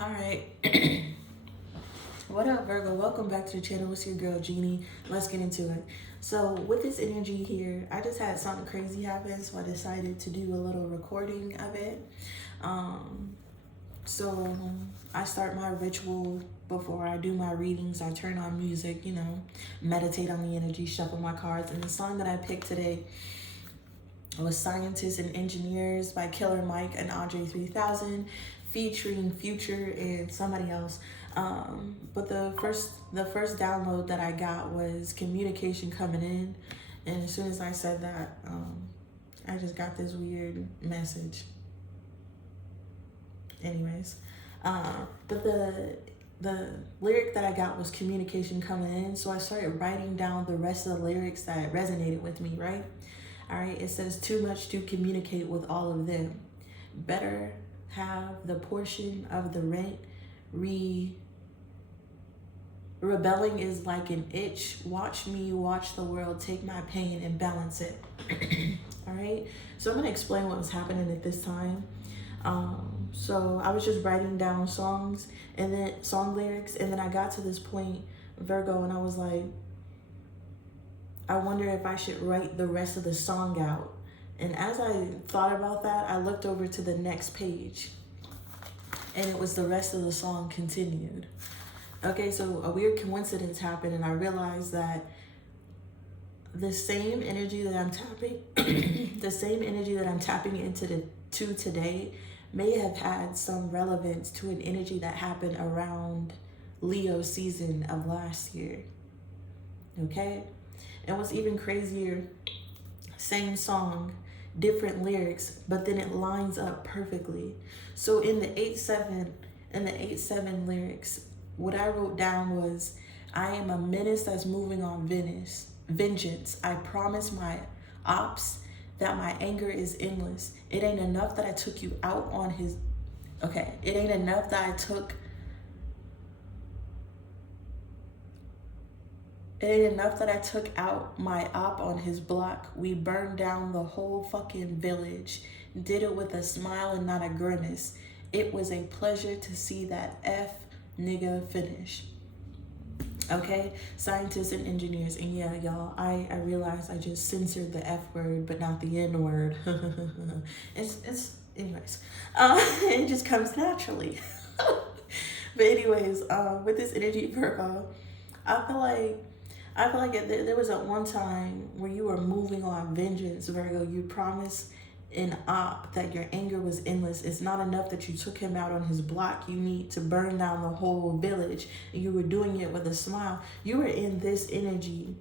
All right. What up, Virgo? Welcome back to the channel. It's your girl, Jeannie. Let's get into it. So with this energy here, I just had something crazy happen, so I decided to do a little recording of it. So I start my ritual before I do my readings. I turn on music, meditate on the energy, shuffle my cards. And the song that I picked today was Scientists and Engineers by Killer Mike and Andre 3000, featuring Future and somebody else. But the first download that I got was communication coming in, and as soon as I said that, I just got this weird message. Anyways, but the lyric that I got was communication coming in, so I started writing down the rest of the lyrics that resonated with me, right? All right, it says, too much to communicate with all of them. Better have the portion of the rent. Rebelling is like an itch. Watch me watch the world take my pain and balance it. All right, so I'm going to explain what was happening at this time. So I was just writing down songs and then song lyrics, and then I got to this point, Virgo, and I was like, I wonder if I should write the rest of the song out. And as I thought about that, I looked over to the next page, and it was the rest of the song continued. Okay, so a weird coincidence happened, and I realized that the same energy that I'm tapping, the same energy that I'm tapping into today may have had some relevance to an energy that happened around Leo season of last year. Okay? And what's even crazier, same song, different lyrics, but then it lines up perfectly. So in the 8-7 lyrics, what I wrote down was, I am a menace that's moving on vengeance. I promise my ops that my anger is endless. It ain't enough that I took you out on his... Okay, it ain't enough that I took... It ain't enough that I took out my op on his block. We burned down the whole fucking village. Did it with a smile and not a grimace. It was a pleasure to see that F nigga finish. Okay, scientists and engineers. And yeah, y'all, I realized I just censored the F word, but not the N word. it's anyways, it just comes naturally. But anyways, with this energy, Virgo, I feel like there was at one time where you were moving on vengeance, Virgo. You promised an op that your anger was endless. It's not enough that you took him out on his block. You need to burn down the whole village. And you were doing it with a smile. You were in this energy.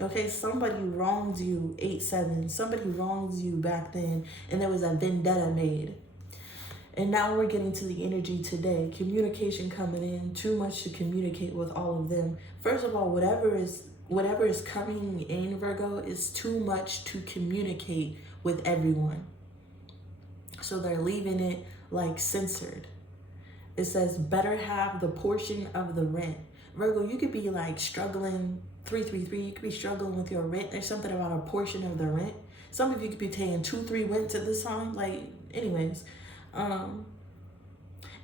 Okay, somebody wronged you, 8-7. Somebody wronged you back then, and there was a vendetta made. And now we're getting to the energy today. Communication coming in, too much to communicate with all of them. First of all, whatever is coming in, Virgo, is too much to communicate with everyone. So they're leaving it like censored. It says, better have the portion of the rent. Virgo, you could be like struggling, 333, you could be struggling with your rent. There's something about a portion of the rent. Some of you could be paying 2-3 rent to this time. Like, anyways. And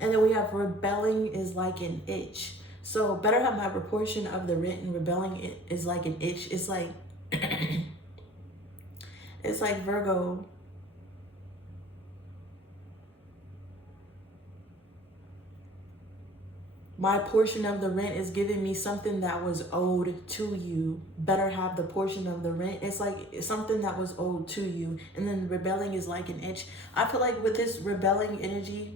then we have rebelling is like an itch. So better have my proportion of the rent, and rebelling is like an itch. It's like, it's like, Virgo, my portion of the rent is giving me something that was owed to you. Better have the portion of the rent. It's like something that was owed to you. And then rebelling is like an itch. I feel like with this rebelling energy,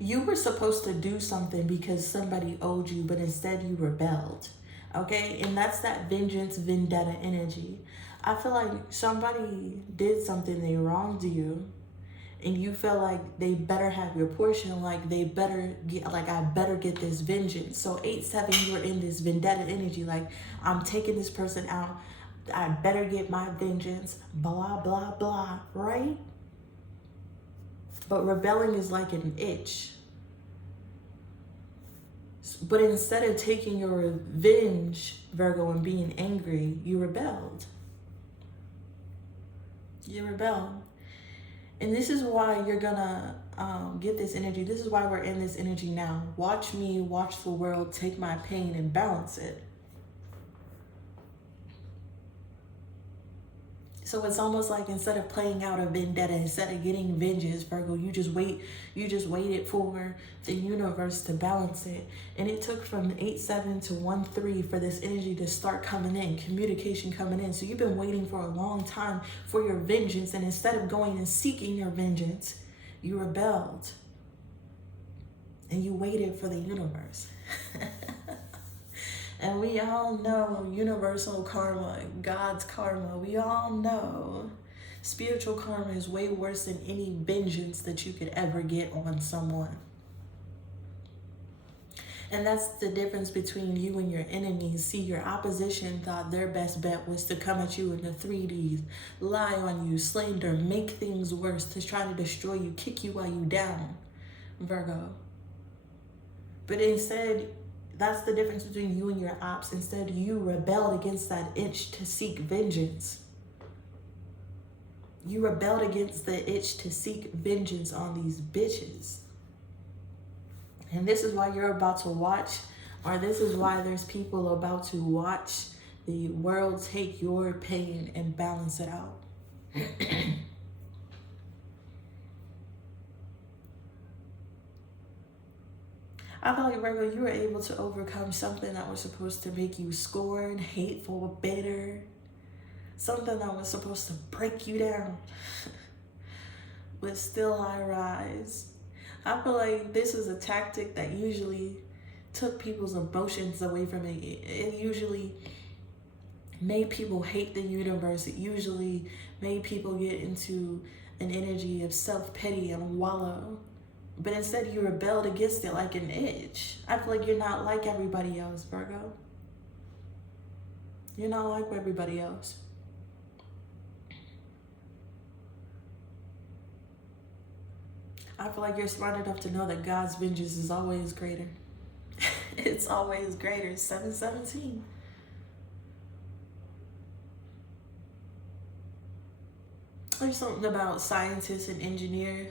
you were supposed to do something because somebody owed you, but instead you rebelled. Okay? And that's that vengeance, vendetta energy. I feel like somebody did something, they wronged you, and you feel like they better have your portion, like they better get, like I better get this vengeance. So 8-7, you were in this vendetta energy, like I'm taking this person out, I better get my vengeance, blah, blah, blah, right? But rebelling is like an itch. But instead of taking your revenge, Virgo, and being angry, you rebelled. You rebelled. And this is why you're gonna get this energy. This is why we're in this energy now. Watch me watch the world take my pain and balance it. So it's almost like instead of playing out a vendetta, instead of getting vengeance, Virgo, you just waited for the universe to balance it. And it took from 8-7 to 1-3 for this energy to start coming in, communication coming in. So you've been waiting for a long time for your vengeance. And instead of going and seeking your vengeance, you rebelled. And you waited for the universe. And we all know universal karma, God's karma. We all know spiritual karma is way worse than any vengeance that you could ever get on someone. And that's the difference between you and your enemies. See, your opposition thought their best bet was to come at you in the 3Ds, lie on you, slander, make things worse, to try to destroy you, kick you while you down, Virgo. But instead, that's the difference between you and your ops. Instead, you rebelled against that itch to seek vengeance. You rebelled against the itch to seek vengeance on these bitches. And this is why you're about to watch, or this is why there's people about to watch the world take your pain and balance it out. I feel like, Virgo, you were able to overcome something that was supposed to make you scorned, hateful, bitter. Something that was supposed to break you down. But still I rise. I feel like this is a tactic that usually took people's emotions away from it. It usually made people hate the universe. It usually made people get into an energy of self-pity and wallow. But instead you rebelled against it like an itch. I feel like you're not like everybody else, Virgo. You're not like everybody else. I feel like you're smart enough to know that God's vengeance is always greater. It's always greater. 717. There's something about scientist and engineer.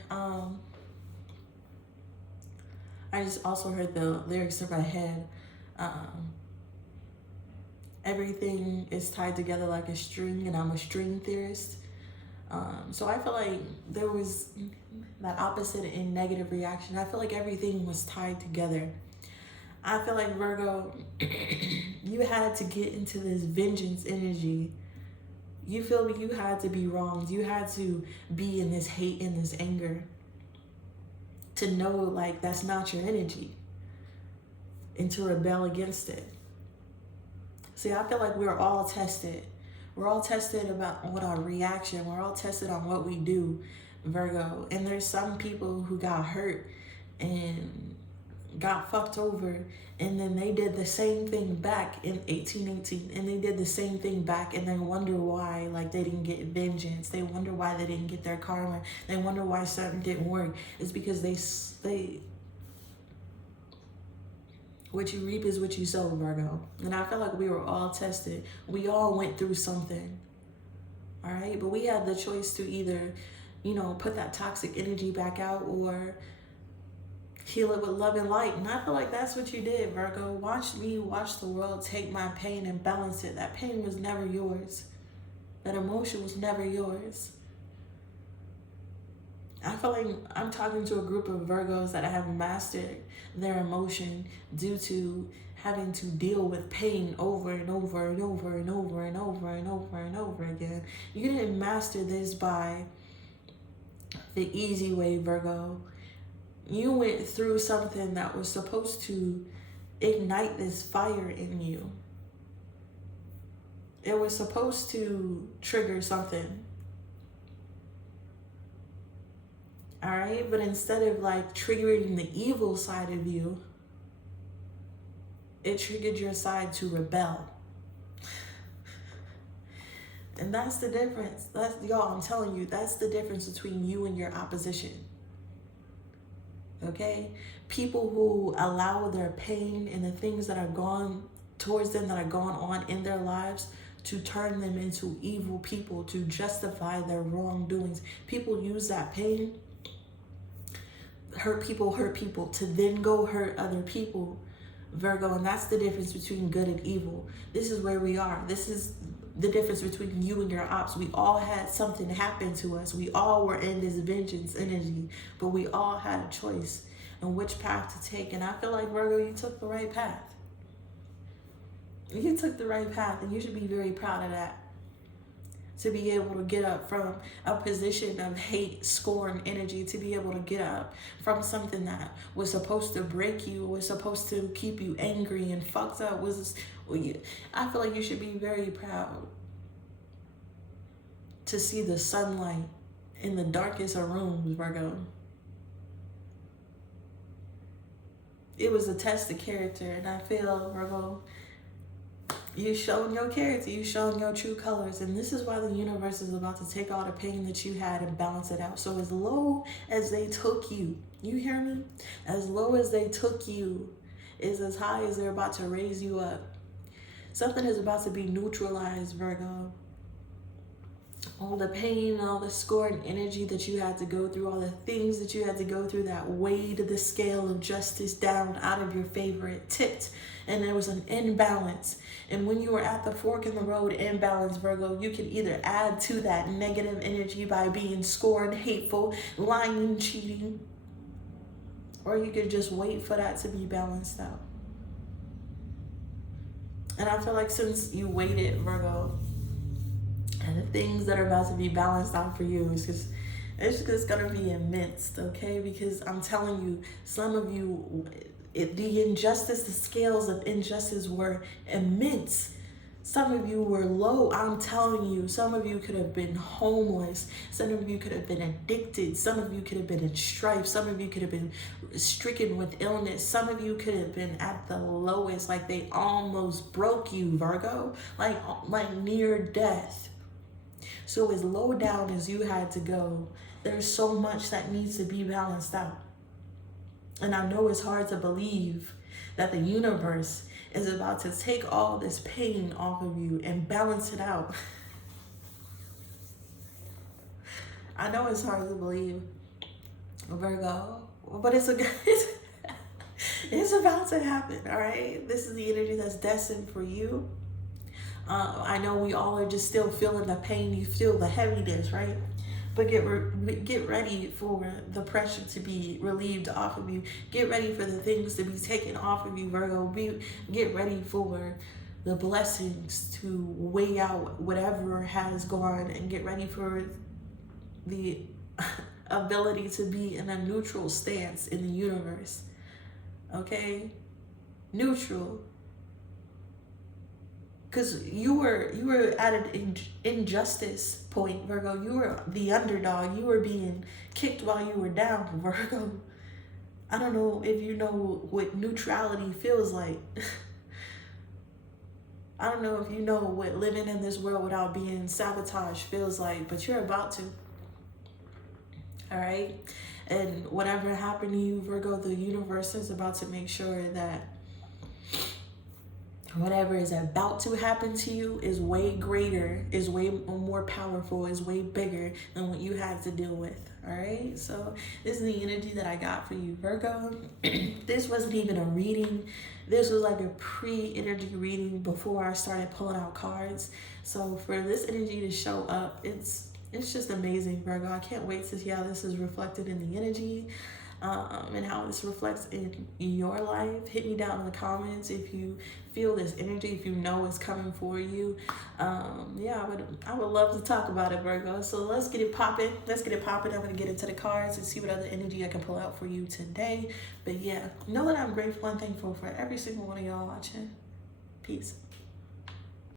I just also heard the lyrics in my head. Everything is tied together like a string, and I'm a string theorist. So I feel like there was that opposite and negative reaction. I feel like everything was tied together. I feel like, Virgo, you had to get into this vengeance energy. You feel like you had to be wronged. You had to be in this hate and this anger to know, like, that's not your energy, and to rebel against it. See, I feel like we're all tested. We're all tested about what our reaction. We're all tested on what we do, Virgo. And there's some people who got hurt and got fucked over, and then they did the same thing back in 1818, and they did the same thing back, and they wonder why, like, they didn't get vengeance. They wonder why they didn't get their karma. They wonder why something didn't work. It's because they what you reap is what you sow, Virgo. And I feel like we were all tested. We all went through something, all right? But we had the choice to either, you know, put that toxic energy back out or heal it with love and light. And I feel like that's what you did, Virgo. Watch me watch the world take my pain and balance it. That pain was never yours. That emotion was never yours. I feel like I'm talking to a group of Virgos that have mastered their emotion due to having to deal with pain over and over and over and over and over and over and over again. You didn't master this by the easy way, Virgo. You went through something that was supposed to ignite this fire in you. It was supposed to trigger something. All right, but instead of like triggering the evil side of you, it triggered your side to rebel. And that's the difference. That's, y'all, I'm telling you, that's the difference between you and your opposition. Okay? People who allow their pain and the things that are gone towards them, that are going on in their lives, to turn them into evil people, to justify their wrongdoings. People use that pain hurt people to then go hurt other people, Virgo. And that's the difference between good and evil. This is where we are. This is the difference between you and your ops. We all had something happen to us. We all were in this vengeance energy, but we all had a choice on which path to take. And I feel like, Virgo, you took the right path. You took the right path, and you should be very proud of that. To be able to get up from a position of hate, scorn, energy, to be able to get up from something that was supposed to break you, was supposed to keep you angry and fucked up. I feel like you should be very proud to see the sunlight in the darkest of rooms, Virgo. It was a test of character, and I feel, Virgo, you showing your character, you showing your true colors, and this is why the universe is about to take all the pain that you had and balance it out. So as low as they took you, you hear me? As low as they took you is as high as they're about to raise you up. Something is about to be neutralized, Virgo. All the pain, all the scorn energy that you had to go through, all the things that you had to go through that weighed the scale of justice down out of your favor, it tipped, and there was an imbalance. And when you were at the fork in the road imbalance, Virgo, you can either add to that negative energy by being scorned, hateful, lying, cheating, or you could just wait for that to be balanced out. And I feel like since you waited, Virgo, and the things that are about to be balanced out for you, it's just going to be immense, okay? Because I'm telling you, some of you, the injustice, the scales of injustice were immense. Some of you were low. I'm telling you, some of you could have been homeless. Some of you could have been addicted. Some of you could have been in strife. Some of you could have been stricken with illness. Some of you could have been at the lowest, like they almost broke you, Virgo, like near death. So as low down as you had to go, there's so much that needs to be balanced out. And I know it's hard to believe that the universe is about to take all this pain off of you and balance it out. I know it's hard to believe, Virgo, but it's about to happen, all right? This is the energy that's destined for you. I know we all are just still feeling the pain. You feel the heaviness, right? But get ready for the pressure to be relieved off of you. Get ready for the things to be taken off of you, Virgo. Get ready for the blessings to weigh out whatever has gone, and get ready for the ability to be in a neutral stance in the universe. Okay? Neutral. Because you were at an injustice point, Virgo. You were the underdog. You were being kicked while you were down, Virgo. I don't know if you know what neutrality feels like. I don't know if you know what living in this world without being sabotaged feels like, but you're about to. All right? And whatever happened to you, Virgo, the universe is about to make sure that whatever is about to happen to you is way greater, is way more powerful, is way bigger than what you had to deal with. All right, so this is the energy that I got for you, Virgo. This wasn't even a reading. This was like a pre-energy reading before I started pulling out cards. So for this energy to show up, it's just amazing, Virgo. I can't wait to see how this is reflected in the energy. And how this reflects in your life. Hit me down in the comments if you feel this energy, if you know it's coming for you. Yeah, I would love to talk about it, Virgo. So let's get it popping. I'm going to get into the cards and see what other energy I can pull out for you today. But yeah, know that I'm grateful and thankful for every single one of y'all watching. Peace.